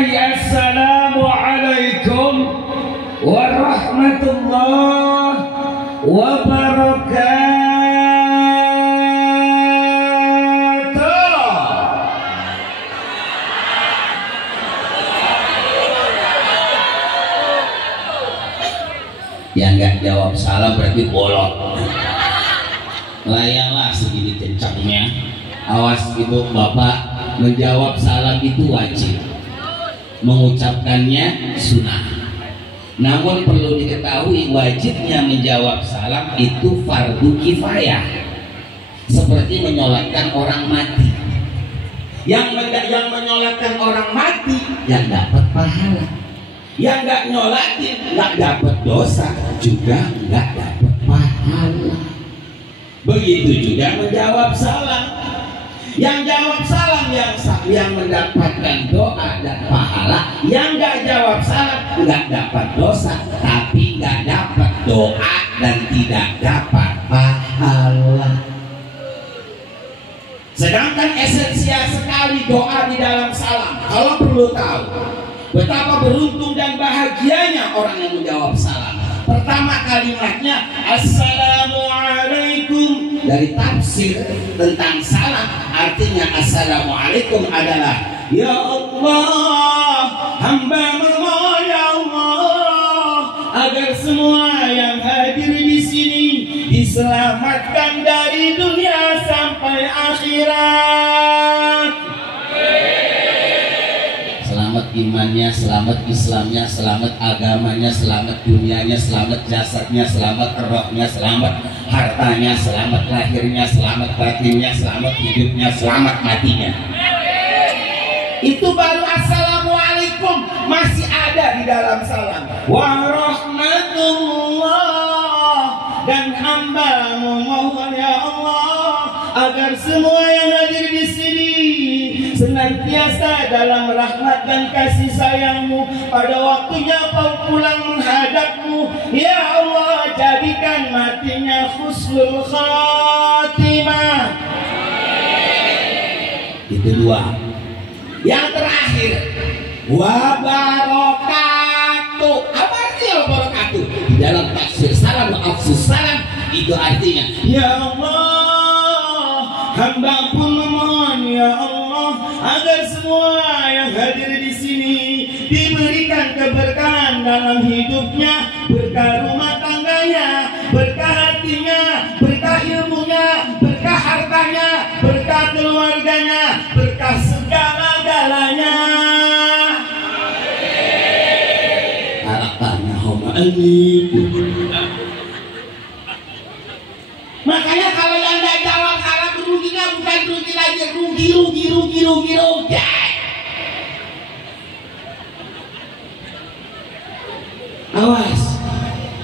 baik, assalamualaikum warahmatullahi wabarakatuh. Yang nggak jawab salam berarti bolot. Layaklah segini kencangnya. Awas ibu bapak, menjawab salam itu wajib, mengucapkannya sunnah. Namun perlu diketahui wajibnya menjawab salam itu fardu kifayah, seperti menyolatkan orang mati. Yang menyolatkan orang mati yang dapat pahala, yang nggak nyolatin nggak dapat dosa, juga nggak dapat pahala. Begitu juga menjawab salam. Yang jawab salam yang mendapatkan doa dan pahala, yang nggak jawab salam nggak dapat dosa tapi nggak dapat doa dan tidak dapat pahala. Sedangkan esensial sekali doa di dalam salam. Kalau perlu tahu betapa beruntung dan bahagianya orang yang menjawab salam. Pertama kalimatnya assalamualaikum. Dari tafsir tentang salam, artinya assalamualaikum adalah ya Allah, hamba memohon ya Allah agar semua yang hadir di sini diselamatkan dari dunia sampai akhirat. Selamat imannya, selamat Islamnya, selamat agamanya, selamat dunianya, selamat jasadnya, selamat rohnya, selamat hartanya, selamat lahirnya, selamat batinnya, selamat hidupnya, selamat matinya. Itu baru assalamualaikum, masih ada di dalam salam. Warahmatullah, dan hamba memohon ya Allah agar semua yang hadir di sini senantiasa dalam rahmat dan kasih sayang-Mu. Pada waktunya kau pulang menghadap-Mu, ya Allah, jadikan matinya husnul khatimah. Itu dua. Yang terakhir, wabarakatuh. Apa artinya wabarakatuh? Di dalam tafsir salam, afsus salam, itu artinya ya Allah, hamba pun memohon ya Allah agar semua yang hadir di sini diberikan keberkahan dalam hidupnya, berkah rumah tangganya, berkah hatinya, berkah ilmunya, berkah hartanya, berkah keluarganya, berkah segala-galanya. Harapannya homa makanya kalau yang tidak jawab salam ruginya bukan rugi lagi, rugi. Awas,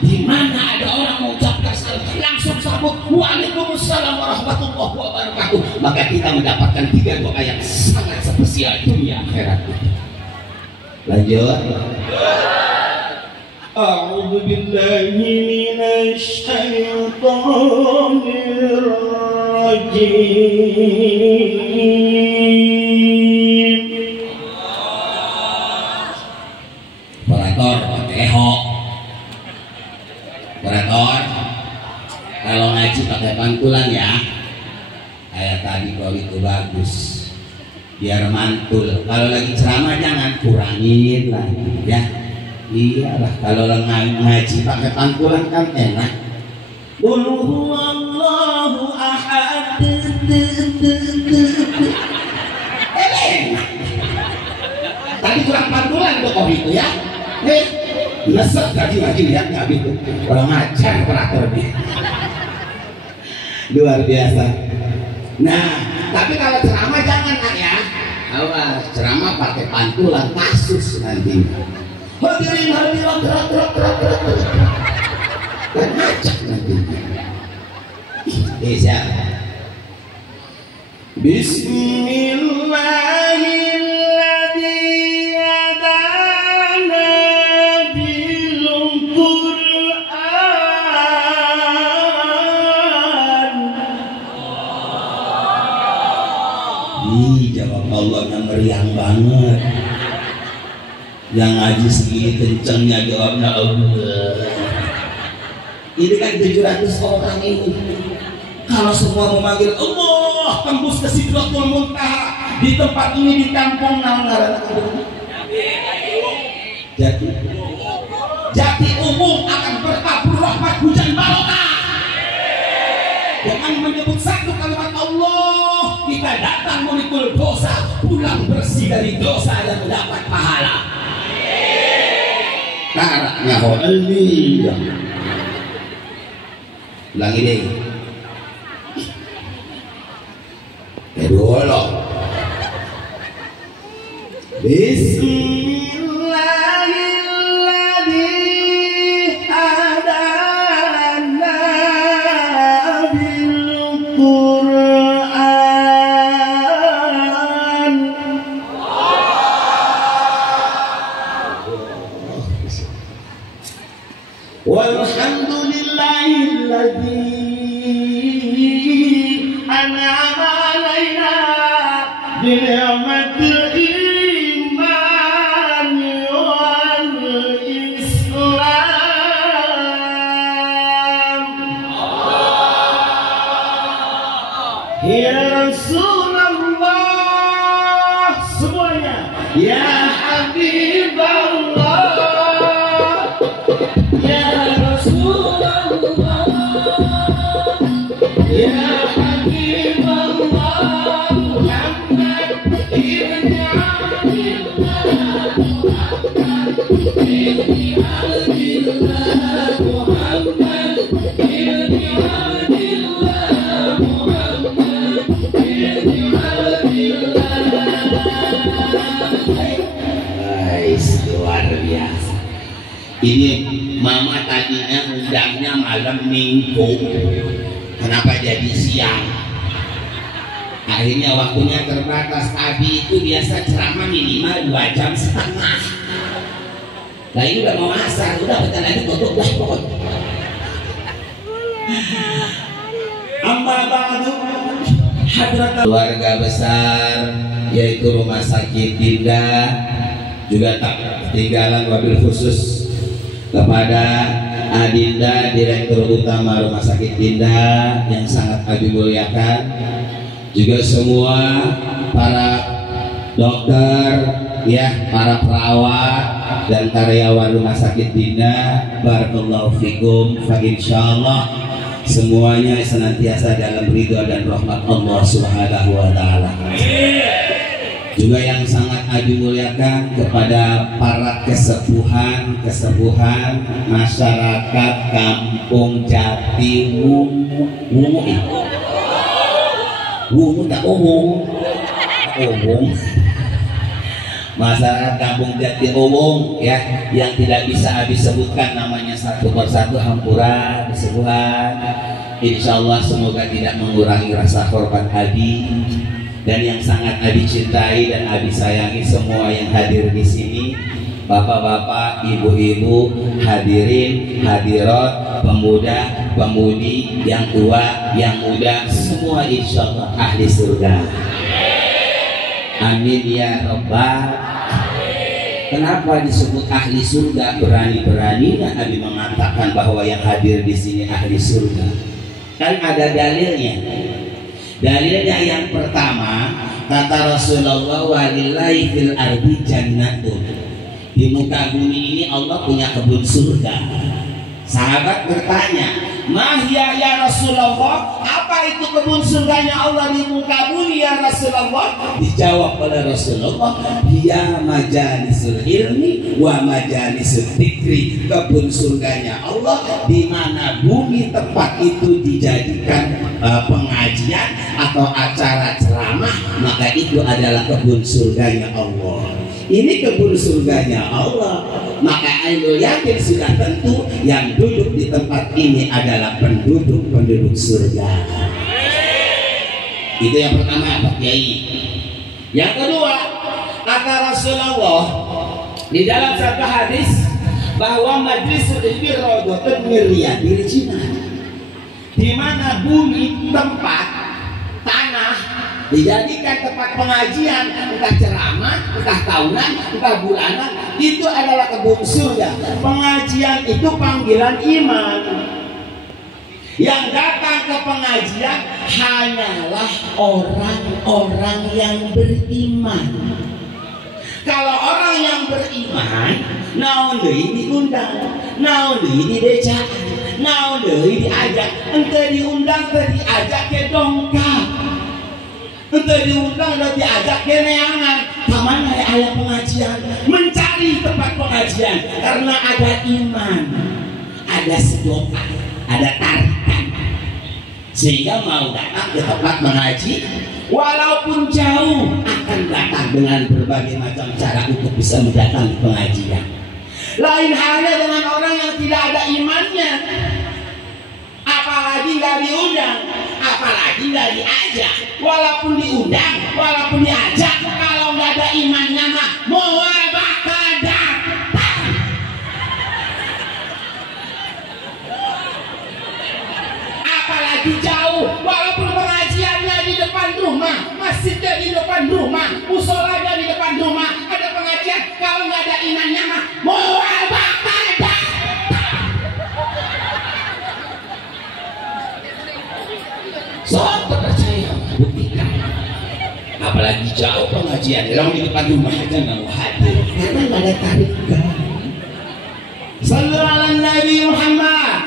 di mana ada orang mengucapkan salam langsung sambut waalaikumsalam warahmatullahi wabarakatuh, maka kita mendapatkan 3 doa yang sangat spesial dunia akhirat. Lanjut. A'udzu billahi minasy syaithanir rajim. Operator pakai eho. Operator kalau ngaji pakai pantulan ya. Kayak tadi kalau itu bagus. Biar mantul. Kalau lagi ceramah jangan kurangin lagi ya. Iyalah, kalau ngaji pakai pantulan kan enak. Qul huwallahu ahad. Enak. Tadi kurang pantulan tuh kok itu ya. Nyesek ngaji lihat nggak gitu. Orang ajar operator dia. Luar biasa. Nah, tapi kalau ceramah jangan ya. Awas, ceramah pakai pantulan kasus nanti. Hadirin hadirat gerak dan ngajak nanti. Siapa? Bismillahirrahmanirrahim. Adana bil Quran. Jawab Allah yang meriang banget. Yang ngaji segini kencengnya jawabnya Allah. Ini kan 700 orang ini. Kalau semua memanggil Allah tembus ke Sidratul Muntaha di tempat ini di kampung Nanggaran. Jati umum akan bertabur rahmat hujan barokah. Dengan menyebut satu kalimat Allah, kita datang memikul dosa, pulang bersih dari dosa dan mendapat pahala. Karaknya ini. Ulangi deh. Kedua. Bismillahirrahmanirrahim. Hadana bil Qur'an. Walhamdulillahilladzi an'ama 'alaina bi ni'matil iman wal Islam. Ya Rasulullah semuanya. Ya Habiballah. Ya Rasulullah. Ya Habiballah. Muhammad ibn Abdillah. Muhammad ibn Abdillah. Muhammad ibn Abdillah. Muhammad ibn Abdillah. Luar biasa. Ini mama tadinya undangnya malam minggu, kenapa jadi siang? Akhirnya waktunya terbatas. Abi itu biasa ceramah minimal 2,5 jam. Nah ini udah mau asar, udah bentar lagi tutup lah pokoknya. Amma ba'du hadratul keluarga besar yaitu Rumah Sakit Dinda, juga tak ketinggalan wabil khusus kepada Adinda, Direktur Utama Rumah Sakit Dinda yang sangat kami muliakan, juga semua para dokter, ya, para perawat dan karyawan Rumah Sakit Dinda. Barakallahu fikum, fa insyaallah semuanya senantiasa dalam ridha dan rahmat Allah Subhanahu wa taala. Juga yang sangat kami muliakan kepada para kesepuhan masyarakat Kampung Jati Wungu tak umum masyarakat Kampung Jati Wungu, ya, yang tidak bisa habis sebutkan namanya satu persatu, hampura kesepuhan. Insyaallah semoga tidak mengurangi rasa hormat Abi. Dan yang sangat Abi cintai dan Abi sayangi semua yang hadir di sini, bapak-bapak, ibu-ibu, hadirin, hadirat, pemuda, pemudi, yang tua, yang muda, semua insyaallah ahli surga. Amin ya rabbal. Kenapa disebut ahli surga? Berani-beraninya Abi mengatakan bahwa yang hadir di sini ahli surga. Kan ada dalilnya. Dalilnya yang pertama, kata Rasulullah, walillahi fil ardi jannatun. Di muka bumi ini Allah punya kebun surga. Sahabat bertanya, mahya ya Rasulullah, apa itu kebun surganya Allah di muka bumi ya Rasulullah? Dijawab oleh Rasulullah, hiya majalisul ilmi wa majalisul dzikri. Kebun surganya Allah di mana bumi tempat itu dijadikan pengajian atau acara ceramah, maka itu adalah kebun surganya Allah. Ini kebun surganya Allah, maka ainul yakin sudah tentu yang duduk di tempat ini adalah penduduk surga. Itu yang pertama, Pak Kiai. Yang kedua, kata Rasulullah di dalam satu hadis bahwa majlisul ilmi raudhatun min riyadil jinnah, di mana bumi, tempat, tanah dijadikan tempat pengajian, entah ceramah, entah tahunan, entah bulanan, itu adalah kebun surga. Pengajian itu panggilan iman. Yang datang ke pengajian hanyalah orang-orang yang beriman. Kalau orang yang beriman, naon deui diundang, naon deui didecaan, naon deui diajak, ente diundang teh diajak ke dongkap, ente diundang teh diajak ke neangan. Kamana aya pengajian? Mencari tempat pengajian karena ada iman, ada sedoka, ada tarikan, sehingga mau datang ke tempat mengaji. Walaupun jauh akan datang dengan berbagai macam cara untuk bisa mendatangi pengajian. Lain halnya dengan orang yang tidak ada imannya, apalagi nggak diundang, apalagi nggak diajak. Walaupun diundang, walaupun diajak, kalau nggak ada imannya mah moal bakal datang. Apalagi jauh, walaupun pengajiannya di depan rumah, masjidnya di depan rumah, musholanya di depan rumah, ada pengajian, kalau nggak ada imannya mah moal bakal datang. Sok percaya, buktikan. Apalagi jauh pengajian, kalau di depan rumah aja nggak mau hadir, karena nggak ada tarikan. Sallallahu alaihi Nabi Muhammad.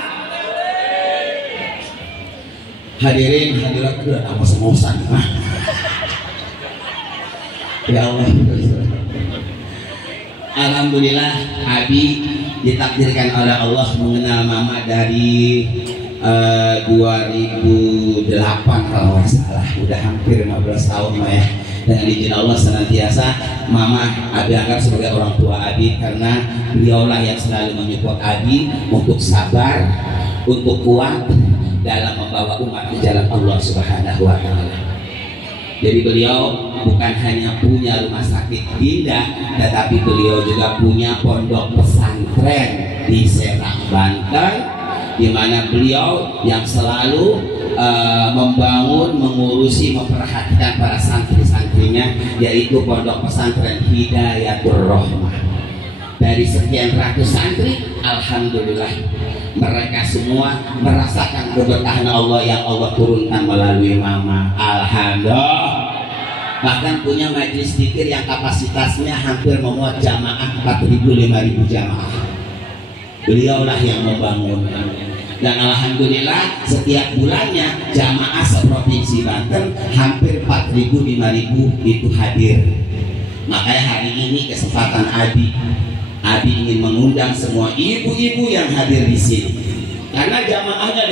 Hadirin hadirat udah ngos-ngosan mah. Ya Allah. Alhamdulillah Abi ditakdirkan oleh Allah mengenal Mama dari 2008 kalau nggak salah, udah hampir 15 tahun Mah ya. Dengan izin Allah senantiasa Mama Abi anggap sebagai orang tua Abi, karena beliaulah yang selalu menyupport Abi untuk sabar, untuk kuat dalam membawa umat ke jalan Allah Subhanahu wa Ta'ala. Jadi beliau bukan hanya punya rumah sakit Dinda, tetapi beliau juga punya pondok pesantren di Serang, Banten, di mana beliau yang selalu membangun, mengurusi, memperhatikan para santri-santrinya, yaitu pondok pesantren Hidayatul Rahmah. Dari sekian ratus santri, alhamdulillah mereka semua merasakan keberkahan Allah yang Allah turunkan melalui Mama. Alhamdulillah. Bahkan punya majelis zikir yang kapasitasnya hampir memuat jamaah 4.000-5.000 jamaah. Beliaulah yang membangun. Dan alhamdulillah setiap bulannya jamaah seprovinsi Banten hampir 4.000-5.000 itu hadir. Makanya hari ini kesempatan Abi ingin mengundang semua ibu-ibu yang hadir di sini, karena jamaahnya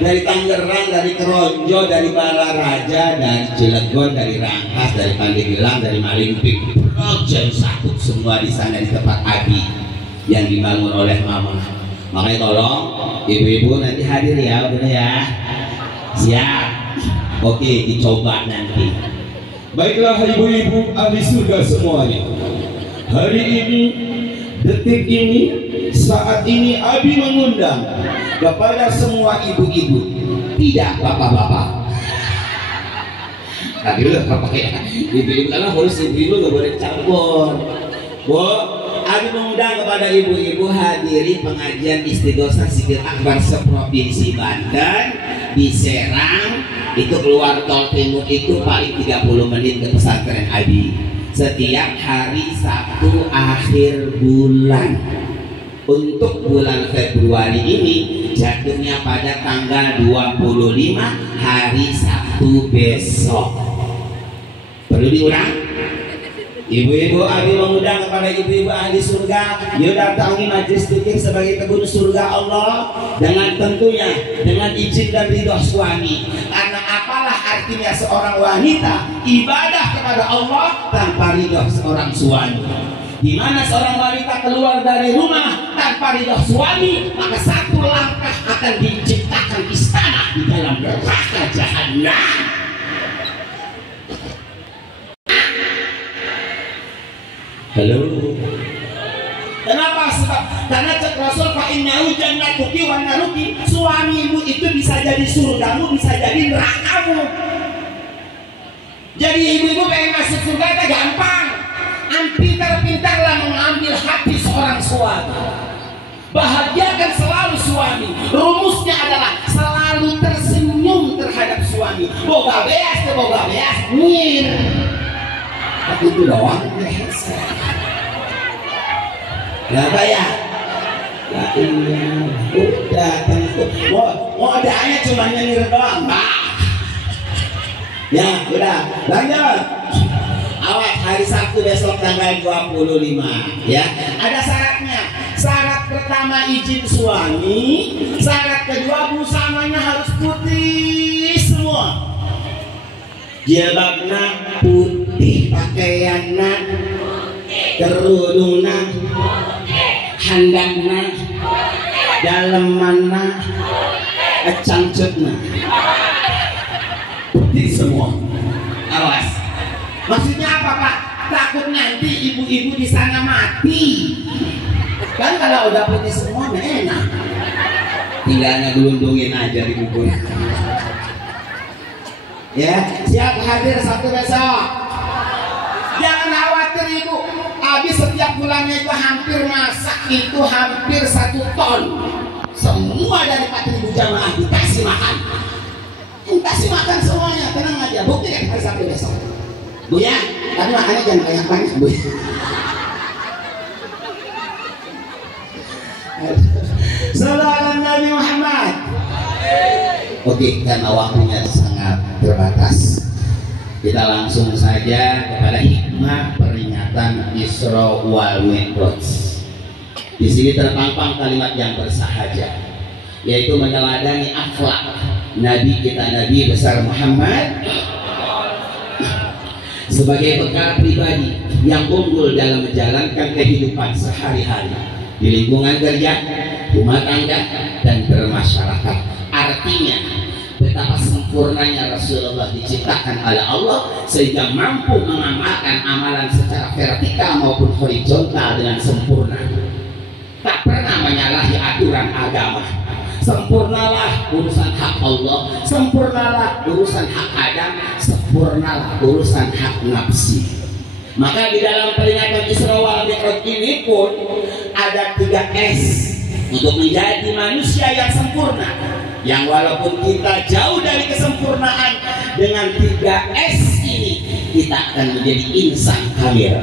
dari Tangerang, dari Keronjo, dari Balaraja, dari Cilegon, dari Rangkas, dari Pandeglang, dari Malimping, jam satu semua di sana di tempat Abi yang dibangun oleh Mama. Makanya tolong ibu-ibu nanti hadir ya, bener ya, siap? Oke, dicoba nanti. Baiklah ibu-ibu ahli surga semuanya, hari ini, detik ini, saat ini Abi mengundang kepada semua ibu-ibu, tidak bapak-bapak. Tadi lu apa ya? Ibu-ibu karena harus ibu-ibu gak boleh campur. Bu, Abi mengundang kepada ibu-ibu hadiri pengajian Istighosa Zikir Akbar seprovinsi Banten di Serang. Itu keluar tol timur itu paling 30 menit ke pesantren Abi. Setiap hari Sabtu akhir bulan. Untuk bulan Februari ini jatuhnya pada tanggal 25 hari Sabtu besok. Perlu diulang? Ibu-ibu Abi mengundang kepada ibu-ibu ahli surga, yuk datangi majelis zikir sebagai kebun surga Allah, dengan tentunya dengan izin dan ridho suami. Karena apalah artinya seorang wanita ibadah kepada Allah tanpa ridho seorang suami? Di mana seorang wanita keluar dari rumah tanpa ridho suami, maka satu langkah akan diciptakan istana di dalam neraka jahanam. Halo. Kenapa? Sebab karena cek Rasul fa innahu jannatuki wa naruki, suamimu itu bisa jadi surgamu, bisa jadi nerakamu. Jadi ibu-ibu pengen masuk surga itu gampang. Pintar-pintarlah mengambil suami. Bahagiakan selalu suami. Rumusnya adalah selalu tersenyum terhadap suami. Boga beas, nyir. Tapi itu doang. Kenapa ya? Udah, mau adanya cuma nyir doang, Pak. Ya, udah, lanjut. Awas hari Sabtu besok tanggal 25 ya. Ada syaratnya. Syarat pertama izin suami, syarat kedua busananya harus putih semua. Jilbabna putih, pakaianna kerudungna handakna dalemanna cangcutna putih semua. Awas. Maksudnya apa, Pak? Takut nanti ibu-ibu di sana mati. Kan kalau udah putih semua enak. Tinggal ngegelundungin aja di kubur. Ya, siap hadir Sabtu besok. Jangan khawatir ibu. Habis setiap bulannya itu hampir masak itu hampir 1 ton. Semua dari 4.000 jamaah dikasih makan. Kasih makan semuanya, tenang aja. Bukti kan hari Sabtu besok. Bu ya, tapi makannya jangan banyak-banyak, Bu. Sallallahu Nabi Muhammad. Oke, karena waktunya sangat terbatas, kita langsung saja kepada hikmah peringatan Isra wal Mi'raj. Di sini terpampang kalimat yang bersahaja, yaitu meneladani akhlak Nabi kita, Nabi besar Muhammad, sebagai bekal pribadi yang unggul dalam menjalankan kehidupan sehari-hari di lingkungan kerja, rumah tangga, dan bermasyarakat. Artinya betapa sempurnanya Rasulullah diciptakan oleh Allah sehingga mampu mengamalkan amalan secara vertikal maupun horizontal dengan sempurna. Tak pernah menyalahi aturan agama. Sempurnalah urusan hak Allah, sempurnalah urusan hak Adam, sempurnalah urusan hak nafsi. Maka di dalam peringatan Isra wal Mi'raj ini pun ada 3 S untuk menjadi manusia yang sempurna. Yang walaupun kita jauh dari kesempurnaan, dengan 3 S ini kita akan menjadi insan kamil.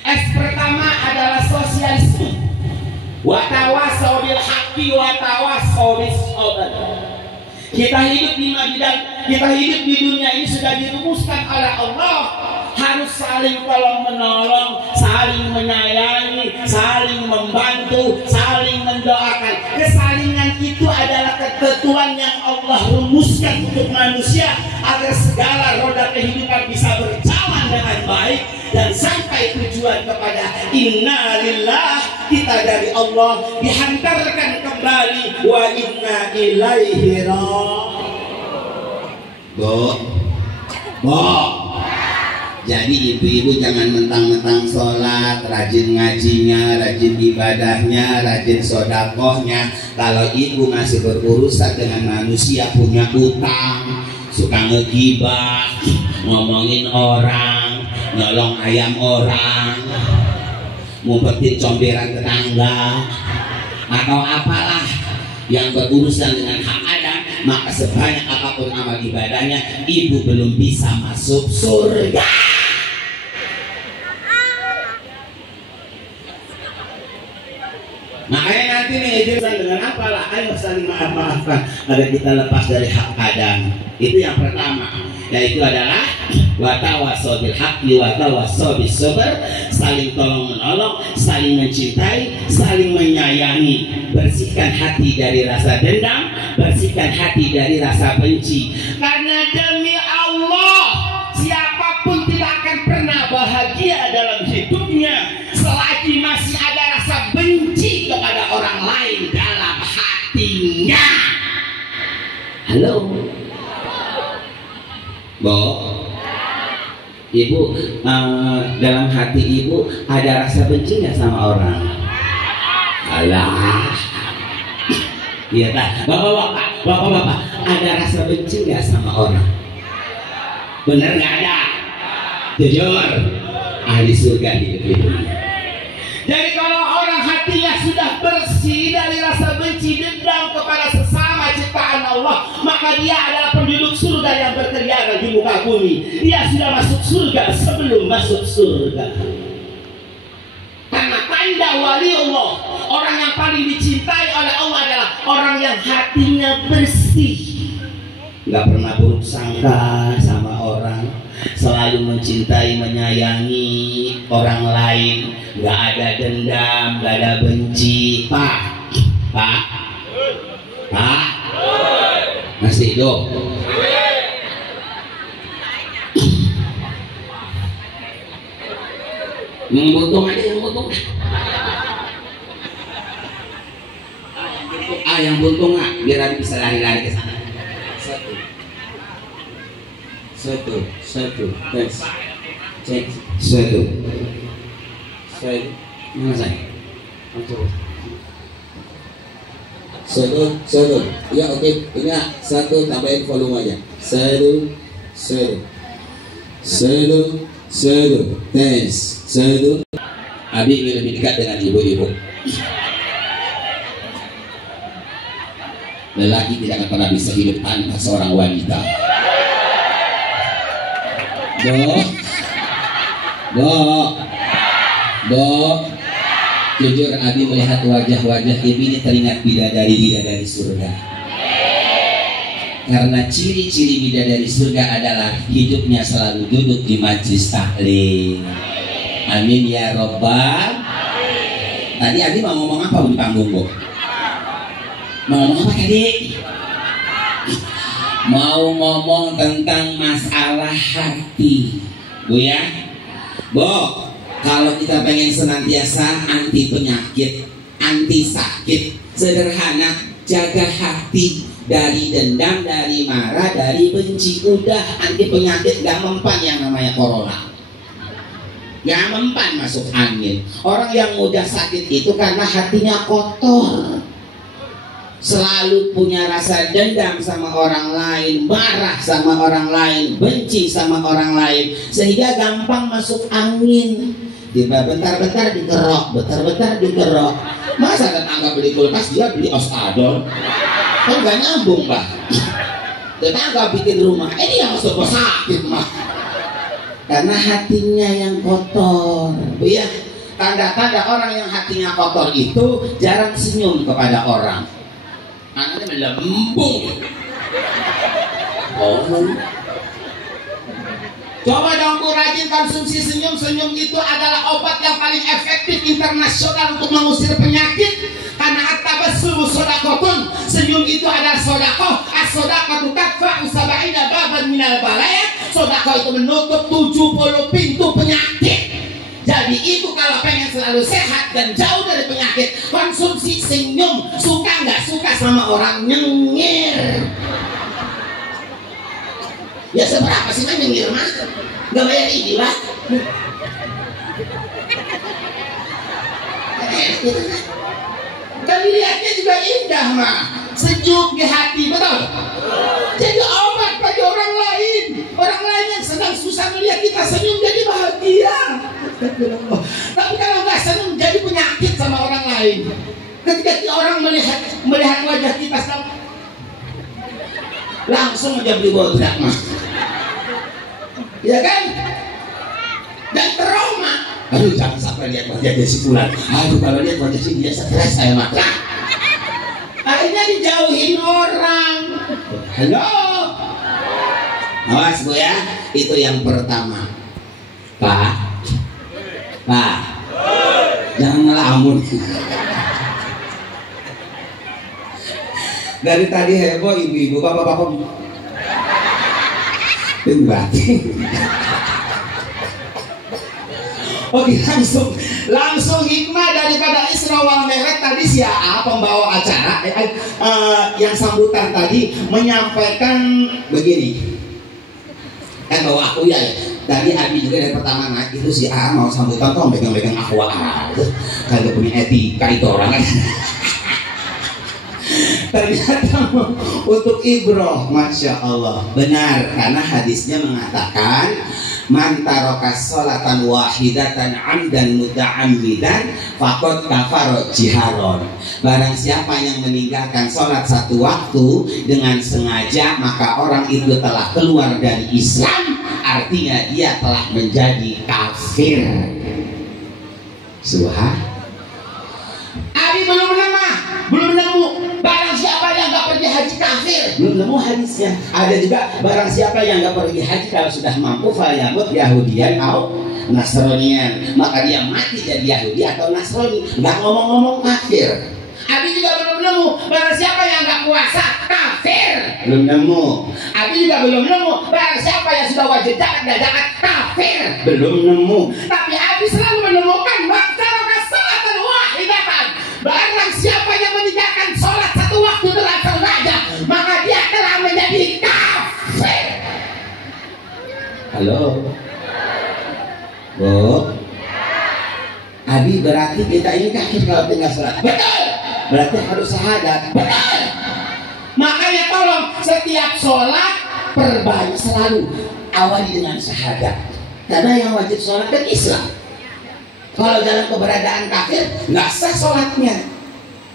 S pertama adalah sosialisme. Watawasau bil haqqi watawasau bis sabr. Kita hidup di dunia ini sudah dirumuskan oleh Allah, harus saling tolong menolong, saling menyayangi, saling membantu, saling mendoakan. Kesalingan itu adalah ketentuan yang Allah rumuskan untuk manusia agar segala roda kehidupan bisa berjalan dengan baik dan sampai tujuan kepada inna lillah, kita dari Allah dihantarkan kembali wa inna ilaihi raji'un. Jadi ibu-ibu jangan mentang-mentang sholat, rajin ngajinya, rajin ibadahnya, rajin sodakohnya. Kalau ibu masih berurusan dengan manusia punya utang, suka ngegibah, ngomongin orang, nyolong ayam orang, ngumpetin comberan tetangga, atau apalah yang berurusan dengan hak Adam, maka sebanyak apapun amal ibadahnya, ibu belum bisa masuk surga. Makanya nanti nih urusan dengan apalah, ayo saling maaf-maafkan agar kita lepas dari hak Adam. Itu yang pertama, yaitu adalah watawasau bil haqqi watawasau bis sabr, saling tolong menolong, saling mencintai, saling menyayangi. Bersihkan hati dari rasa dendam, bersihkan hati dari rasa benci. Karena demi Allah, siapapun tidak akan pernah bahagia dalam hidupnya selagi masih ada rasa benci kepada orang lain dalam hatinya. Halo, Bo, Ibu, dalam hati Ibu ada rasa benci nggak sama orang? Alah, iya tak, bapak, ada rasa benci nggak sama orang? Bener nggak ada? Jujur, ahli surga hidup di dunia. Jadi kalau orang hatinya sudah bersih dari rasa benci dendam kepada sesama ciptaan Allah, maka dia adalah penduduk surga yang berkeliaran di muka bumi. Dia sudah masuk surga sebelum masuk surga. Karena tanda wali Allah, orang yang paling dicintai oleh Allah adalah orang yang hatinya bersih, nggak pernah buruk sangka sama orang, selalu mencintai, menyayangi orang lain, nggak ada dendam, nggak ada benci. Pak, masih hidup? Yang buntung aja, yang buntung. Yang buntung biar bisa lari-lari ke sana. Satu, tes, cek, satu. Mana saya? Satu. Ya oke, ingat satu, tambahin volume aja. Satu. Tes, satu. Abi ingin lebih dekat dengan ibu-ibu. Lelaki tidak akan pernah bisa hidup tanpa seorang wanita. Jujur Abi melihat wajah-wajah ibu ini teringat bidadari surga. Karena ciri-ciri bidadari surga adalah hidupnya selalu duduk di majlis taklim. Amin ya robbal. Tadi Abi mau ngomong apa di panggung, Bu? Mau ngomong apa tadi? Mau ngomong tentang masalah hati, Bu ya. Bu, kalau kita pengen senantiasa anti penyakit, anti sakit, sederhana, jaga hati dari dendam, dari marah, dari benci. Udah, anti penyakit, gak mempan yang namanya corona, gak mempan masuk angin. Orang yang mudah sakit itu karena hatinya kotor, selalu punya rasa dendam sama orang lain, marah sama orang lain, benci sama orang lain, sehingga gampang masuk angin. Bentar-bentar dikerok, bentar-bentar dikerok. Masa tetangga beli kulkas, dia beli ostadol? Kan gak nyambung, Pak. Tetangga bikin rumah, ini yang masuk sakit, mah. Karena hatinya yang kotor, Bu ya. Tanda-tanda orang yang hatinya kotor itu jarang senyum kepada orang. Anaknya melembung. Coba dong Bu rajin konsumsi senyum. Senyum itu adalah obat yang paling efektif internasional untuk mengusir penyakit. Karena at-tabassum shadaqatun. Senyum itu adalah sedekah. As-shadaqatu takfa'u sab'ina baban minal balaya. Sedekah itu menutup 70 pintu penyakit. Jadi itu kalau pengen selalu sehat dan jauh dari penyakit, konsumsi senyum. Suka nggak suka sama orang nyengir? Ya seberapa sih kan nyengir, Mas? Nggak bayar ini, Pak. Dan dilihatnya juga indah, mah. Sejuk di hati, betul? Jadi obat bagi orang lain. Orang lain yang sedang susah melihat kita senyum jadi bahagia. Tapi kalau nggak senyum jadi penyakit sama orang lain. Ketika orang melihat wajah kita langsung aja beli bodak, mah. Ya kan? Dan trauma. Aduh, jangan sampai lihat wajah dia si Fulan. Aduh, kalau lihat wajah si dia stres saya mah. Akhirnya dijauhin orang. Halo. Awas Bu ya, itu yang pertama. Pak, jangan ngelamun. Dari tadi heboh ibu-ibu, bapak-bapak. Oke, langsung hikmah daripada Isra wal Mi'raj tadi si AA pembawa acara yang sambutan tadi menyampaikan begini. Kan bawa aku ya. Tadi Abi juga dari pertama naik itu si AA mau sambutan tuh megang-megang aku aja. Kagak punya etika itu orang kan. Ternyata untuk ibroh, Masya Allah. Benar, karena hadisnya mengatakan Man taraka sholatan wahidatan amdan muta'ammidan faqad kafara jiharon. Barang siapa yang meninggalkan sholat satu waktu dengan sengaja, maka orang itu telah keluar dari Islam, artinya dia telah menjadi kafir. Subhan. Abi belum nemu. Barang siapa yang gak pergi haji kafir, belum nemu hadisnya. Ada juga barang siapa yang gak pergi haji kalau sudah mampu falyamut yahudiyan atau nasronian, maka dia mati jadi Yahudi atau Nasrani, nggak ngomong-ngomong kafir. Abi juga belum nemu barang siapa yang gak puasa kafir, belum nemu. Abi juga belum nemu barang siapa yang sudah wajib zakat kafir, belum nemu. Tapi Abi selalu menemukan masyarakat salatan wahidatan. Barang siapa yang meninggalkan sholat satu waktu dengan sengaja, maka dia telah menjadi kafir. Halo, Bu. Abi berarti kita ini kafir kalau tinggal sholat. Betul. Berarti harus syahadat. Betul. Makanya tolong setiap sholat perbanyak selalu awali dengan syahadat. Karena yang wajib sholat kan Islam. Kalau dalam keberadaan kafir nggak sah sholatnya.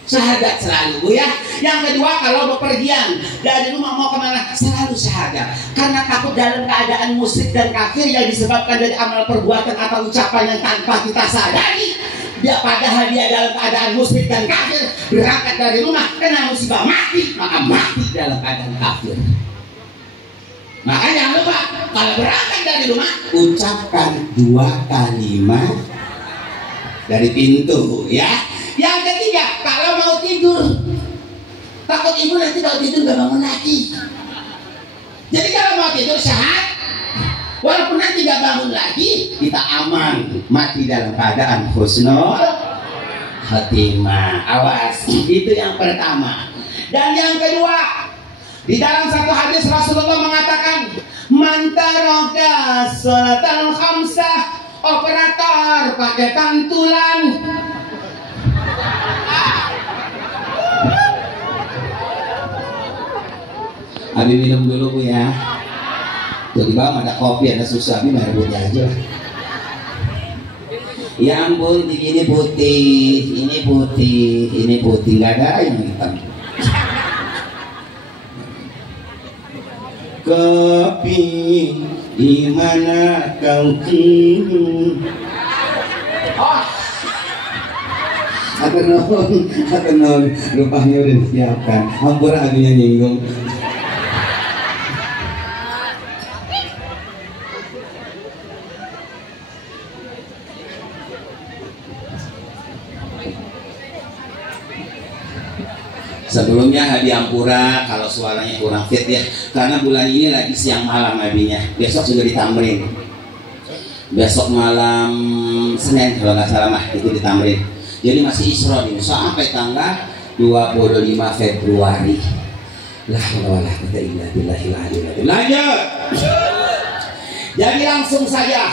Syahadat selalu, Bu ya. Yang kedua, kalau bepergian dari rumah mau kemana, selalu syahadat. Karena takut dalam keadaan musyrik dan kafir yang disebabkan dari amal perbuatan atau ucapan yang tanpa kita sadari, dia padahal dia dalam keadaan musyrik dan kafir, berangkat dari rumah kena musibah mati, maka mati dalam keadaan kafir. Makanya jangan lupa kalau berangkat dari rumah, ucapkan 2 kalimat dari pintu ya. Yang ketiga, kalau mau tidur, takut ibu nanti kalau tidur gak bangun lagi. Jadi kalau mau tidur syahadat, walaupun nanti gak bangun lagi, kita aman, mati dalam keadaan husnul khatimah. Awas, itu yang pertama. Dan yang kedua, di dalam satu hadis Rasulullah mengatakan, man taraka sholatal khamsah, operator pakai pantulan. Abi minum dulu Bu ya. Tuh di bawah ada kopi, ada susu, Abi merah putih aja lah. Ya ampun, ini putih, nggak ada yang hitam. Kopi di mana kau tidur? Atur nuhun, rupanya udah disiapkan. Hampura abinya nyinggung. Sebelumnya Abi Ampura kalau suaranya kurang fit ya, karena bulan ini lagi siang malam abinya. Besok juga ditamrin. Besok malam Senin kalau nggak salah mah itu ditamrin. Jadi masih Isra ini sampai tanggal 25 Februari. La haula wala quwwata illa billahil aliyil azim. Lanjut. Jadi langsung saja.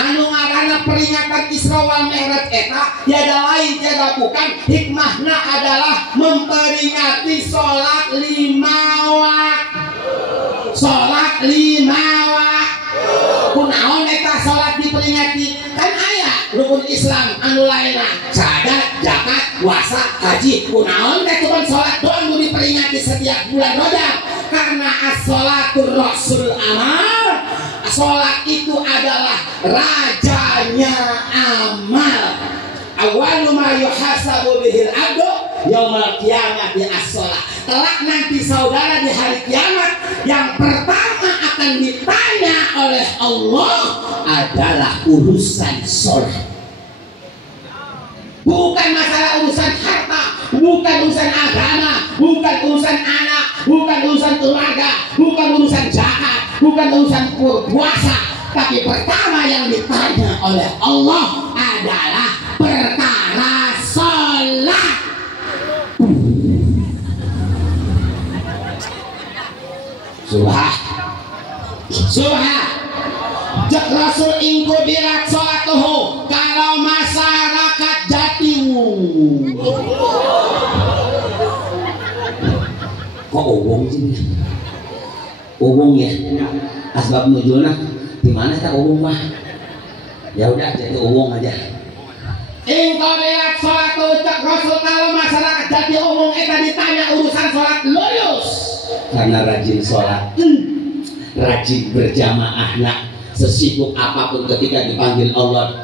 Anu ngaranna peringatan Isra wal Mi'raj eta tiada lain tiada bukan hikmahna adalah memperingati sholat 5 waktu. Sholat 5 waktu. Kunaon eta sholat diperingati? Kan aya rukun Islam anu lainna syahadat, zakat, puasa, haji. Kunaon teh cuma sholat doang nu diperingati setiap bulan Rajab? Karena as-sholatur rasul amal. Sholat itu adalah rajanya amal. Awalu ma yuhasabu bihil abdu yaumal qiyamati as-sholat. Kelak nanti saudara di hari kiamat, yang pertama akan ditanya oleh Allah adalah urusan sholat. Bukan masalah urusan harta, bukan urusan agama, bukan urusan anak, bukan urusan keluarga, bukan urusan zakat, bukan urusan puasa. Tapi pertama yang ditanya oleh Allah adalah perkara sholat. Subhan. Jak Rasul ingku bilat sholatuhu kalau masyarakat Jatiwu. Kok obong sih? Obong ya. Asbab nuzulna Di mana tak umum mah? Ya udah jadi umum aja. Engkau lihat sholat ucap Rasul kalau masyarakat jadi umum ditanya urusan sholat lulus. Karena rajin sholat, rajin berjamaah, nak sesibuk apapun ketika dipanggil Allah,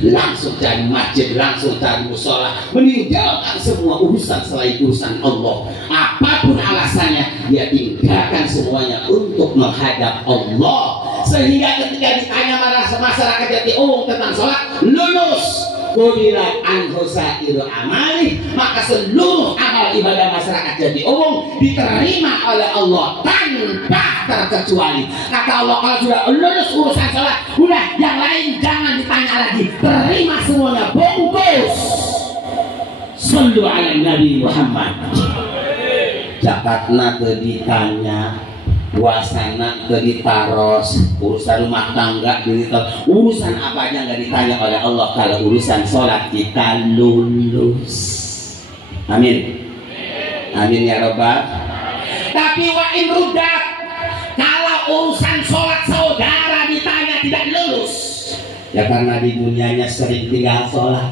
langsung cari masjid, langsung cari musola, meninggalkan semua urusan selain urusan Allah. Apapun alasannya, dia tinggalkan semuanya untuk menghadap Allah. Sehingga ketika ditanya masyarakat Jati Uwung tentang sholat lulus, kudirat anhu sa'iru amali, maka seluruh amal ibadah masyarakat Jati Uwung diterima oleh Allah tanpa terkecuali. Kata Allah, kalau sudah lulus urusan sholat, udah yang lain jangan ditanya lagi, terima semuanya, bungkus. Sallu ala Nabi Muhammad. Zakatna teu ditanya, puasana teu ditaros, urusan rumah tangga ditanya, urusan apa aja nggak ditanya oleh Allah. Kalau urusan sholat kita lulus. Amin. Amin ya Rabbal. Tapi wa in rudat, kalau urusan sholat saudara ditanya tidak lulus, ya karena di dunianya sering tinggal sholat.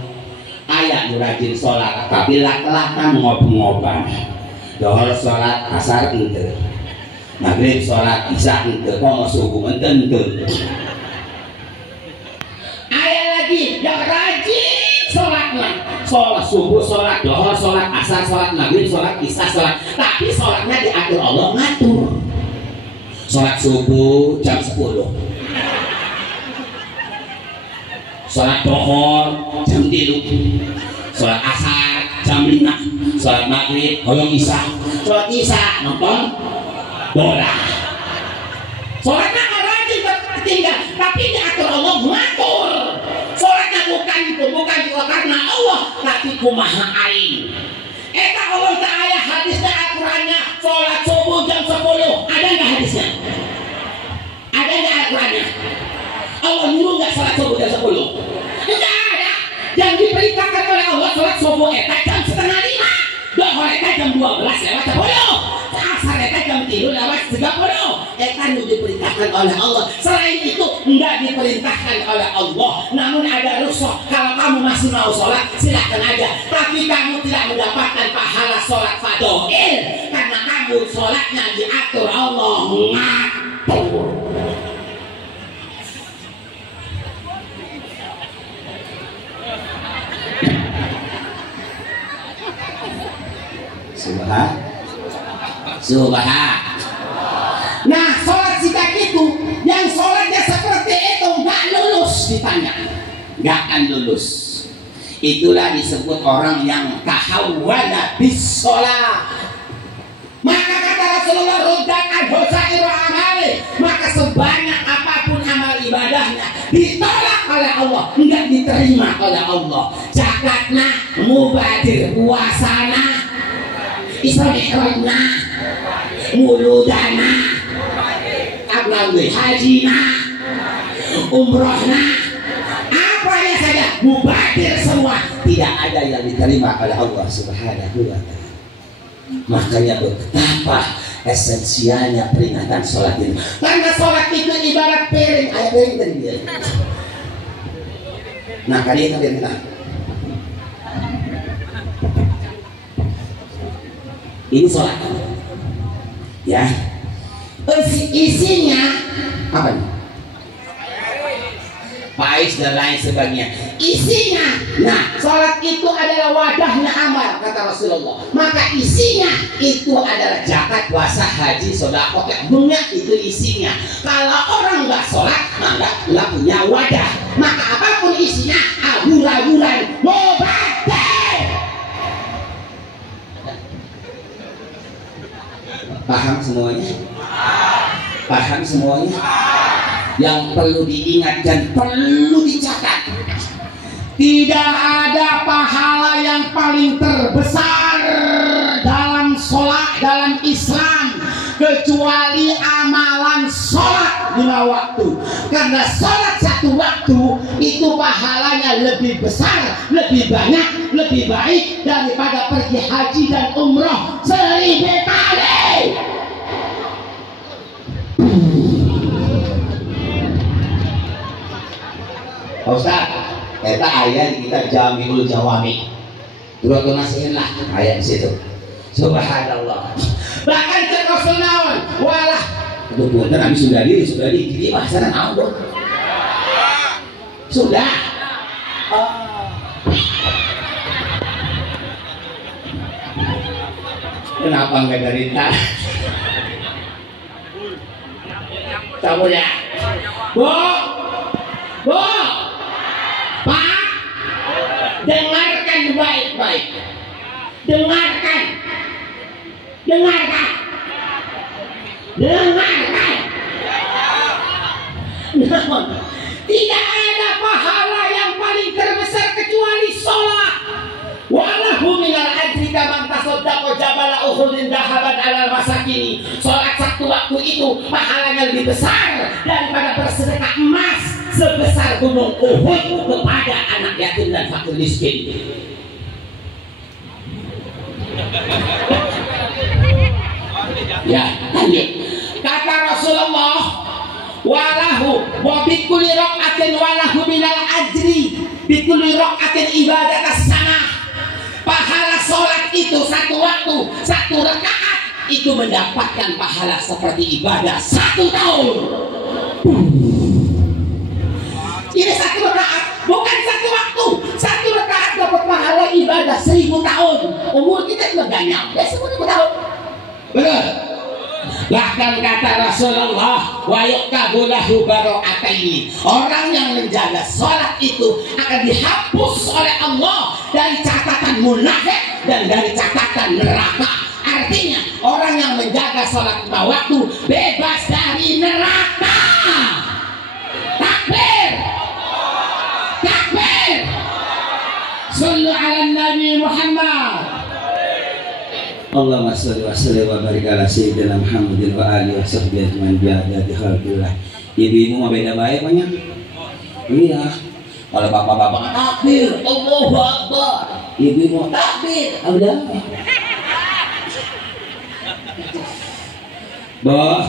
Ayah nu rajin sholat tapi lak-lakan ngob-ngoban. Dohor sholat asar ente, maghrib sholat isya ente, komo subuh ente. Ayah lagi yang rajin sholatnya, sholat subuh, sholat dohor, sholat asar, sholat maghrib, sholat isya, sholat, tapi sholatnya diatur Allah, ngatur. Sholat subuh jam 10, sholat dohor jam 3, sholat asar jam 5, sholat maghrib hoyong isya, sholat isya nonton bola. Sholatnya rajin tinggal, tapi diatur Allah, ngatur. Sholatnya bukan karena Allah, tapi kumaha aing. Eta Allah tak ayah hadisnya, aturannya sholat subuh jam 10, ada nggak hadisnya? Ada nggak aturannya? Allah nyuruh nggak sholat subuh jam 10? Nggak ada. Yang diperintahkan oleh Allah sholat subuh eta jam 4:30, dohor eta jam 12:10, asar eta jam 3:30. Eta yang diperintahkan oleh Allah. Selain itu enggak diperintahkan oleh Allah. Namun ada rukhsah, kalau kamu masih mau sholat silakan aja, tapi kamu tidak mendapatkan pahala sholat fardhu karena kamu sholatnya diatur Allah, ngatur. Subhan. Nah, sholat jika itu, yang sholatnya seperti itu nggak lulus ditanya, Nggak akan lulus. Itulah disebut orang yang tahawwana bis sholat. Maka kata Rasulullah, ruddat anhu sa'iru amali, maka sebanyak apapun amal ibadahnya ditolak oleh Allah, enggak diterima oleh Allah. Zakatna, mubadir, puasana, islamihrohna, muludana, ablawi hajina, umrohna, apanya saja mubadir semua, Tidak ada yang diterima oleh Allah Subhanahu wa ta'ala. Makanya betapa esensialnya peringatan sholat ini. karena sholat itu ibarat piring, Ayah piring tadi dia. Nah kalian kita. Ini sholat. Ya. isinya Apa nih? Pais dan lain sebagainya. isinya, nah sholat itu adalah wadahnya amal kata Rasulullah, maka isinya itu adalah zakat, puasa, haji, sedekah, bunga, itu isinya. Kalau orang nggak sholat maka nggak punya wadah, maka apapun isinya abur-aburan, mubadir. Paham semuanya? Paham semuanya? Yang perlu diingat dan perlu dicatat, Tidak ada pahala yang paling terbesar dalam sholat, dalam Islam, kecuali amalan sholat 5 waktu. Karena sholat 1 waktu itu pahalanya lebih besar, lebih banyak, lebih baik daripada pergi haji dan umroh 1000 kali. Eta ayat di kita Jamiul Jawami. Dua nasihin lah ayat di situ. Subhanallah. Bahkan cek Rasul naon, walah. Aduh punten abi sudah di bahasa naon dong. Sudah. Kenapa enggak dari tas? Kamu ya, Bu, Pak, dengarkan baik-baik, dengarkan. Namun, tidak ada pahala yang paling terbesar kecuali sholat. Walahu minal ajri kaman tasaddaqa jabala Uhudin dahaban alal masakini. Sholat satu waktu itu pahalanya lebih besar daripada bersedekah emas sebesar gunung Uhud kepada anak yatim dan fakir miskin. Ya, lanjut. Kata Rasulullah, walahu wa bikulli raqatin walahu minal ajri bikulli raqatin ibadat as-sanah. Pahala sholat itu satu waktu, satu rakaat itu mendapatkan pahala seperti ibadah 1 tahun. Ini 1 rakaat, bukan 1 waktu. 1 rakaat dapat pahala ibadah 1000 tahun. Umur kita juga gak nyampe 1000 tahun. Benar? Bahkan kata Rasulullah, wa yuqabu lahu bara'ataini. Orang yang menjaga sholat itu akan dihapus oleh Allah dari catatan munafik dan dari catatan neraka. Artinya orang yang menjaga sholat 5 waktu bebas dari neraka. Takbir, takbir. Sallu ala Nabi Muhammad. Allahumma sholli wa sallim wa barik ala sayyidina Muhammadin wa alihi wa sahbihi ajmain bi adadi khalqillah. Ibu-ibu mau beda baik banyak. Iya. Kalau bapak-bapak takbir, Allahu Akbar. Ibu mau takbir, udah. Boh.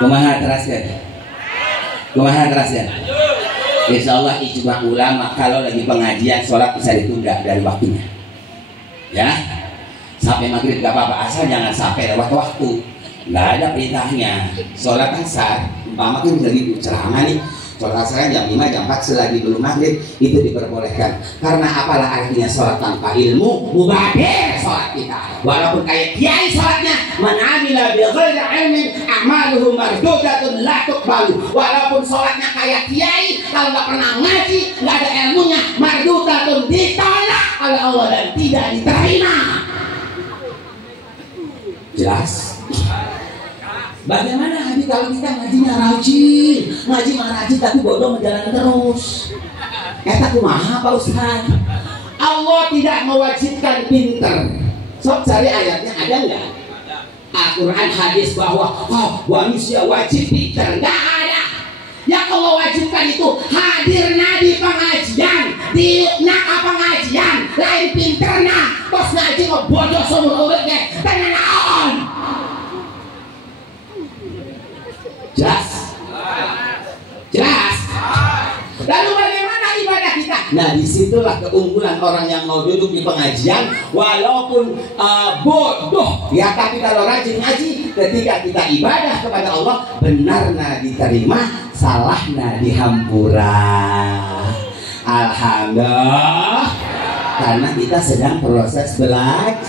Kumaha teraskeun? Kumaha teraskeun? Insyaallah ijma ulama kalau lagi pengajian sholat bisa ditunda dari waktunya. Ya. Sampai maghrib gak apa-apa, asal jangan sampai lewat waktu. Nggak ada perintahnya. Sholat asar, umpama kan lagi ceramah nih, sholat asar jam 5, jam 4 selagi belum maghrib itu diperbolehkan. Karena apalah artinya sholat tanpa ilmu, mubahir sholat kita. Walaupun kayak kiai sholatnya, man amila bi ghairi ilmin a'maluhu mardudatun la tuqbalu. Walaupun sholatnya kayak kiai, kalau nggak pernah ngaji, nggak ada ilmunya, mardudatun ditolak oleh Allah dan tidak diterima. Jelas? Bagaimana Habib kalau kita ngajinya rajin, ngaji mah rajin tapi bodoh menjalan terus? Kata kumaha Pak Ustaz? Allah tidak mewajibkan pinter. Sok cari ayatnya ada nggak? Al-Quran hadis bahwa manusia wajib pinter, nggak ada. Yang Allah wajibkan itu hadirna di pengajian, di pengajian, lain pinterna. Terus ngaji mau bodoh seumur urutnya, tenang naon. Jelas? Jelas? Lalu bagaimana ibadah kita? Nah disitulah keunggulan orang yang mau duduk di pengajian walaupun bodoh ya, tapi kalau rajin ngaji, ketika kita ibadah kepada Allah benarna diterima, salahna dihampura. Alhamdulillah, karena kita sedang proses belajar.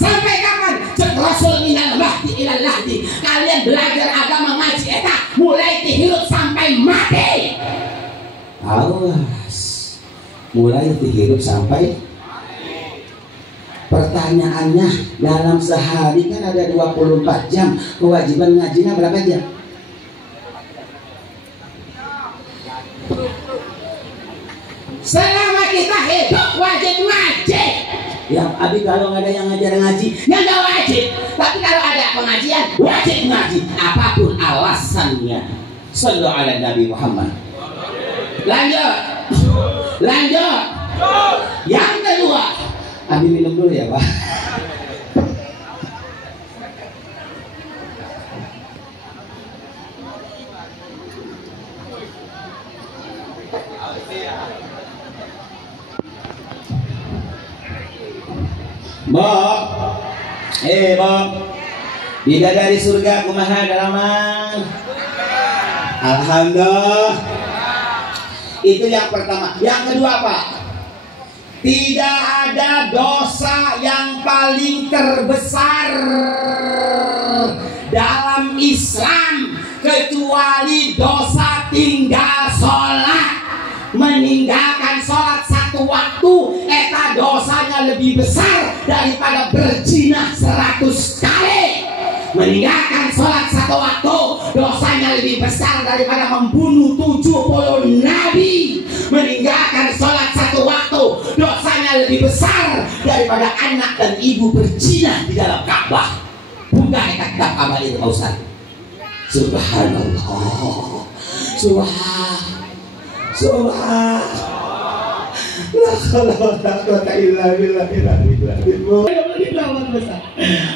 Sampai kapan? Cek Rasul minal mahdi ilal lahdi. Kalian belajar agama ngaji eta mulai dihirup sampai mati. Awas, mulai dihirup sampai. Pertanyaannya, dalam sehari kan ada 24 jam, kewajiban ngajinya berapa jam? Selama kita hidup wajib ngaji. Ya, Abi kalau nggak ada yang ngajar ngaji, ya nggak wajib. Tapi kalau ada pengajian, wajib ngaji. Apapun alasannya. Sallu ala Nabi Muhammad. Lanjut. Lanjut. Yang kedua, Abi minum dulu ya Pak. Mbok, Mbok, bidadari surga kumaha dalaman? Alhamdulillah. Itu yang pertama. Yang kedua apa? Tidak ada dosa yang paling terbesar dalam Islam kecuali dosa tinggal sholat. Meninggalkan sholat satu waktu, eta dosanya lebih besar daripada berzina 100 kali. Meninggalkan sholat satu waktu, dosanya lebih besar daripada membunuh 70 nabi. Meninggalkan sholat satu waktu, dosanya lebih besar daripada anak dan ibu berzina di dalam Ka'bah. Buka kitab amal itu, Pak Ustaz. Subhanallah, Subhan.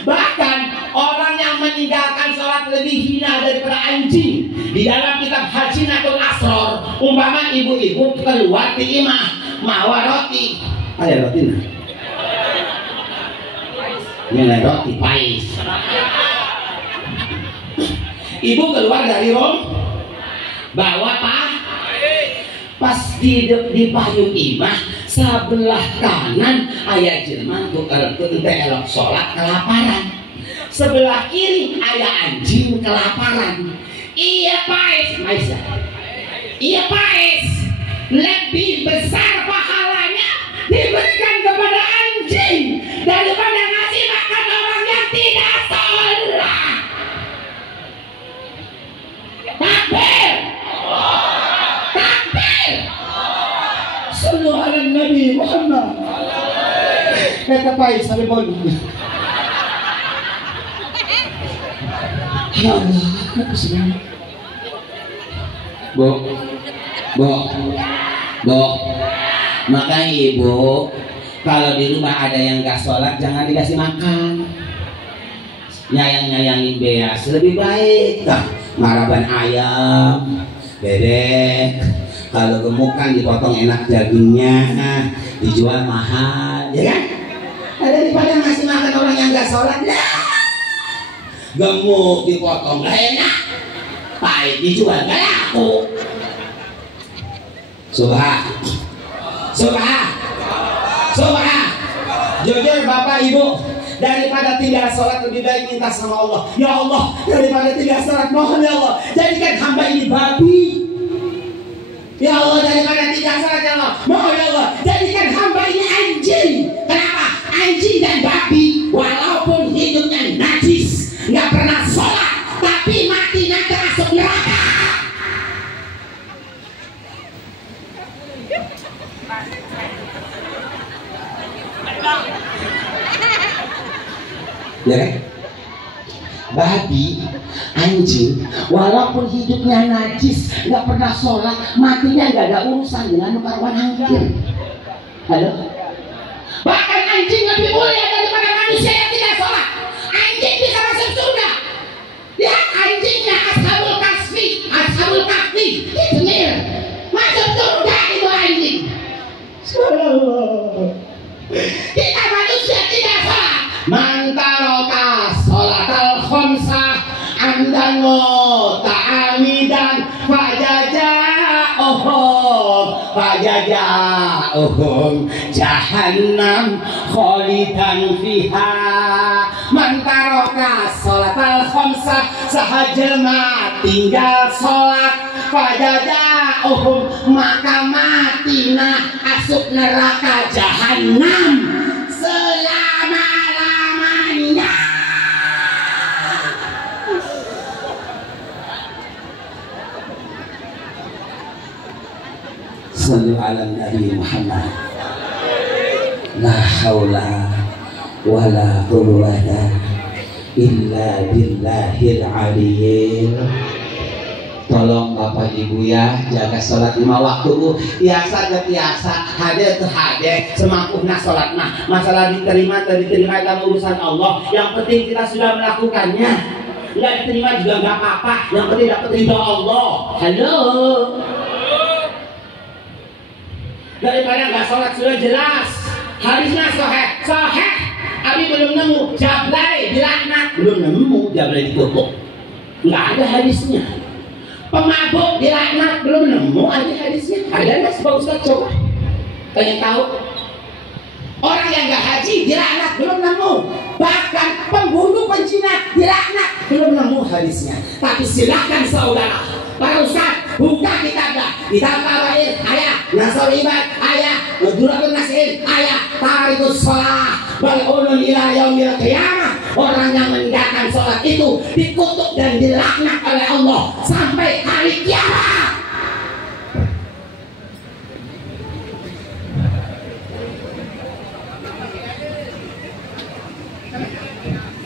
Bahkan orang yang meninggalkan sholat lebih hina daripada anjing. Di dalam kitab Hajinatul Asror, umpama ibu-ibu keluar di imah mawa roti. Ada roti nah? Ini roti pais. Ibu keluar dari rumah bawa pas di payung imah sebelah kanan ayah jelma tuh elok sholat kelaparan, sebelah kiri ayah anjing kelaparan. Iya pais, iya pais, lebih besar pahalanya diberikan kepada anjing daripada ngasih makan orang yang tidak sholat. Takbir, takbir. Sallu ala Nabi Muhammad. Kata pais sampai bolu. Ya Allah, kenapa sih? Bu, makanya ibu kalau di rumah ada yang gak sholat jangan dikasih makan. Nyayang-nyayangin beas lebih baik. Maraban ayam, bebek, kalau gemuk kan dipotong enak dagingnya, dijual mahal, ya kan? Daripada ngasih makan orang yang gak sholat, gemuk dipotong gak enak, pahit dijual gak laku. Subhan. Jujur Bapak Ibu, daripada tinggal sholat lebih baik minta sama Allah. Ya Allah, daripada tinggal sholat mohon ya Allah jadikan hamba ini babi. Ya Allah, daripada tinggal sholat ya Allah mohon ya Allah jadikan hamba ini anjing. Kenapa? Anjing dan babi walaupun hidupnya najis, nggak pernah sholat, tapi mati nanti masuk neraka. Ya kan? Babi, anjing, walaupun hidupnya najis, nggak pernah sholat, matinya nggak ada urusan dengan karuan angkir. Halo? Bahkan anjing lebih mulia daripada manusia yang tidak sholat. Anjing bisa masuk surga. Lihat anjingnya Ashabul Kahfi, Hizmir, masuk surga itu anjing. Subhanallah. Kita manusia tidak sholat. Mantaroka sholatal khomsah andano ta'amidan fajaja'uhum jahannam kholidan fiha. Mantaroka sholatal khomsah sahajelma tinggal sholat fajaja'uhum maka matina asup neraka jahannam selama-lamanya. Sallu ala Nabi Muhammad. La haula wala quwwata illa billahil aliyyil. Tolong Bapak Ibu ya jaga sholat 5 waktu Bu. Biasa ke biasa, hadir ke hadir, semampunya sholat mah. Masalah diterima atau diterima dalam urusan Allah. Yang penting kita sudah melakukannya. Nggak diterima juga nggak apa-apa. Yang penting dapat ridho Allah. Halo. Daripada nggak sholat sudah jelas. Harusnya soheh. Abi belum nemu Jablay dilaknat, belum nemu Jablay dikutuk, nggak ada hadisnya. Pemabuk dilaknat, belum nemu ada hadisnya. Ada nggak Pak Ustaz? Coba pengen tahu. Orang yang nggak haji dilaknat, belum nemu. Bahkan pembunuh pencina dilaknat, belum nemu hadisnya. Tapi silakan saudara Pak Ustaz, buka kitabnya. Kitab Tawair ayat, Nasr Ibad ayat, Duratul Nasihin ayat, Tarikus Sholah bal'unun ila yaumil qiyamah. Orang yang meninggalkan sholat itu dikutuk dan dilaknat oleh Allah sampai hari kiamat.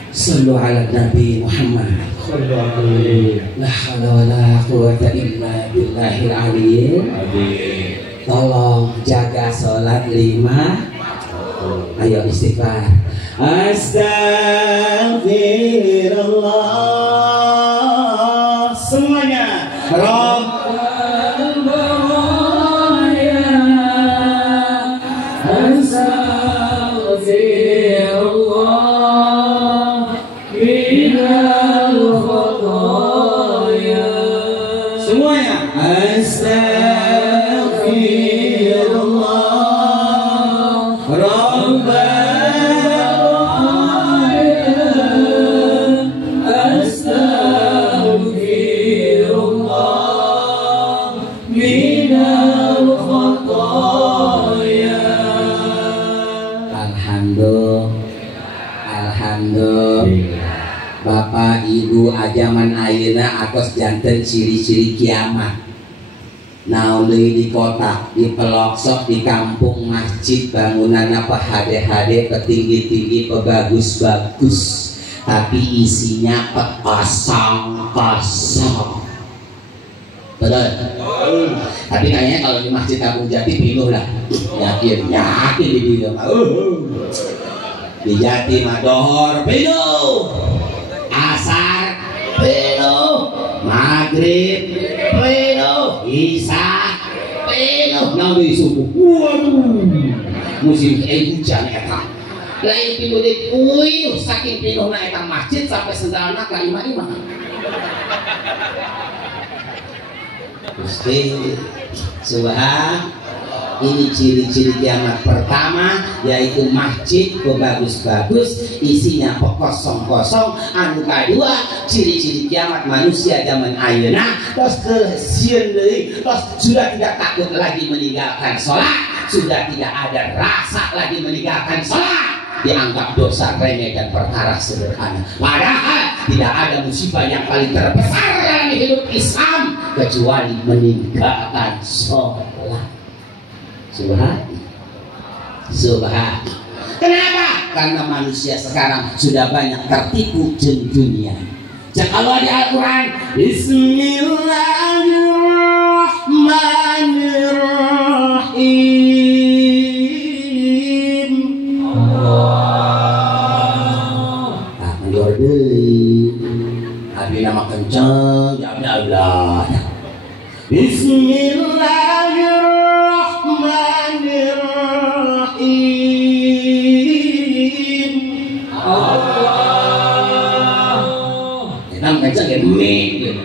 Sallu ala Nabi Muhammad. La haula wala quwwata illa billahil aliyyil. Tolong jaga sholat 5. Ayo istighfar. Astagfirullah. Semuanya. Rabbal baraya. Astagfirullah. Minal khataya. Semuanya. Astagfirullah. Rabbal Bapak Ibu ajaman ayeuna atos janten ciri-ciri kiamat. Naon deui di kota, di pelosok, di kampung, masjid bangunan apa hade-hade, petinggi-tinggi, pebagus-bagus, tapi isinya kosong-kosong. Betul. Tapi kayaknya kalau di masjid Kampung Jati pinuh lah. Yakin di dia. Di Jati Madohor penuh, asar penuh, maghrib penuh, isya penuh, nabi subuh. Waduh, musim hujan eta. Lain pinuh di kuih, saking pinuhna eta masjid sampai sendalna ka imah-imah. Gusti subhan. Ini ciri-ciri kiamat pertama, yaitu masjid bagus-bagus, isinya kosong-kosong. Anu kedua, ciri-ciri kiamat manusia zaman ayeuna terus kesieun deui, terus sudah tidak takut lagi meninggalkan sholat, sudah tidak ada rasa lagi meninggalkan sholat, dianggap dosa remeh dan perkara sederhana. Padahal tidak ada musibah yang paling terbesar dalam hidup Islam kecuali meninggalkan sholat. Subhan. Kenapa? Karena manusia sekarang sudah banyak tertipu dengan dunia. Jangan Allah di Al-Quran, Bismillahirrahmanirrahim. Tak menjor deui. Abi nama kencang, jawabnya Allah. Bismillahirrahmanirrahim. Allah. Kita ngajak ya mie.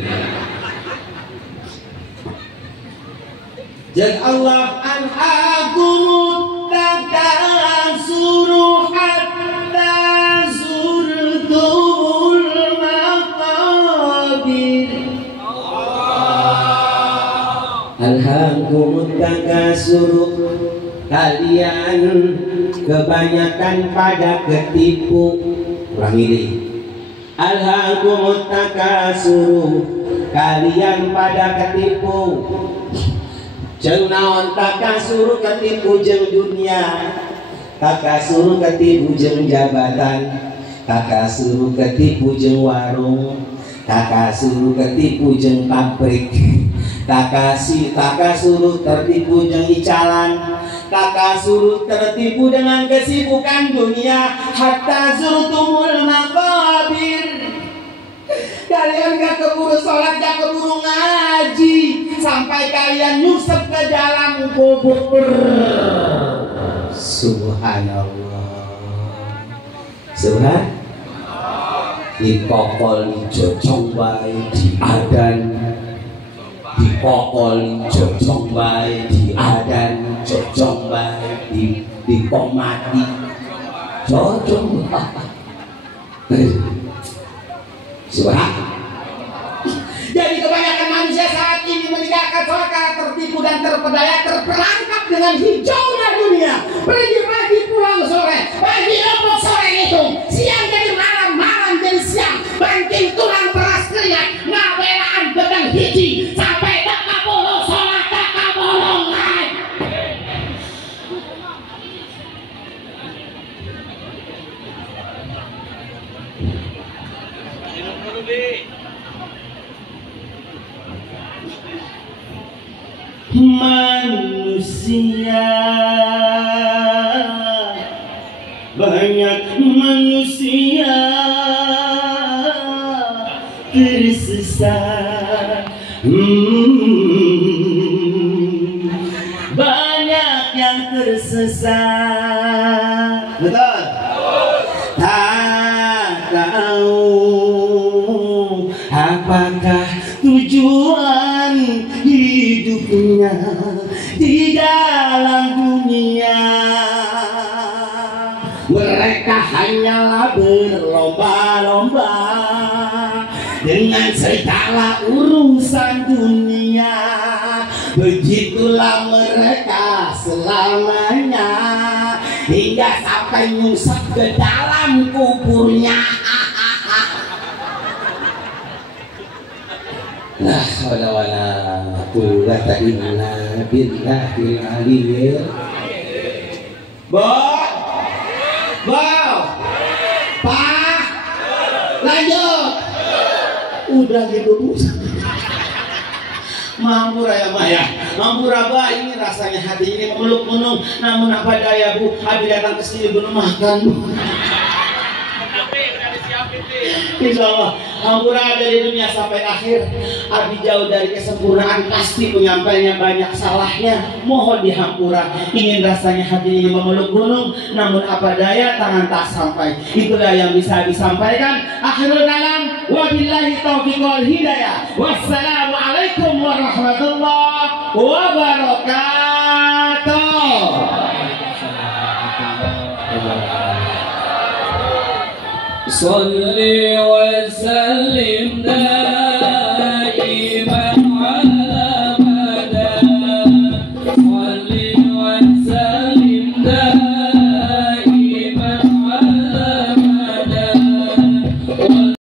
Jadi Allah anhaakumut takasuru hatta zurtumul maqabir. Alhaakumut takasuru, kalian kebanyakan pada ketipu. Ulang ini. Alhaakumut takasuru, kalian pada ketipu. Jeung naon takasuru ketipu jeung dunia, takasuru ketipu jeung jabatan, takasuru ketipu jeung warung, takasuru ketipu jeung pabrik, takasuru tertipu jeung icalan, takasuru tertipu dengan kesibukan dunia, hatta zurtumul maqabir. Kalian gak keburu sholat, gak keburu ngaji, sampai kalian nyusep ke dalam kubur. Subhanallah. Subhan dikokol dijojong wae diadan, dikokol dijojong wae diadan, jojong wae dipom mati jojong wae. Subhan. Jadi kebanyakan manusia saat ini meninggalkan sholat, tertipu dan terpedaya, terperangkap dengan hijaunya dunia. Pagi-pagi pulang sore, pagi ombak sore itu, siang jadi malam, malam jadi siang, banting tulang peras keringat, ngawelaan bedang hiji, sampai tak kabulung sholat, tak kabulung lain. Manusia, banyak manusia tersesat, banyak yang tersesat. Betul? Tak tahu apakah tujuan hidupnya di dalam dunia. Mereka hanyalah berlomba-lomba dengan segala urusan dunia. Begitulah mereka selamanya, hingga sampai nyungsep ke dalam kuburnya. La haula wala quwwata illa billahil aliyyil. Pak, lanjut. Udah gitu Bu. Mampur ya Maya, mampur Abah, ini rasanya hati ini memeluk gunung. Namun apa daya Bu, Abi datang ke sini belum makan Bu. Insya Allah Hampura dari dunia sampai akhir. Abi jauh dari kesempurnaan, pasti penyampainya banyak salahnya. Mohon dihampura. Ingin rasanya hati ini memeluk gunung, namun apa daya tangan tak sampai. Itulah yang bisa disampaikan. Akhirul kalam, wabillahi taufiq wal hidayah. Wassalamualaikum warahmatullahi wabarakatuh. صل وسلم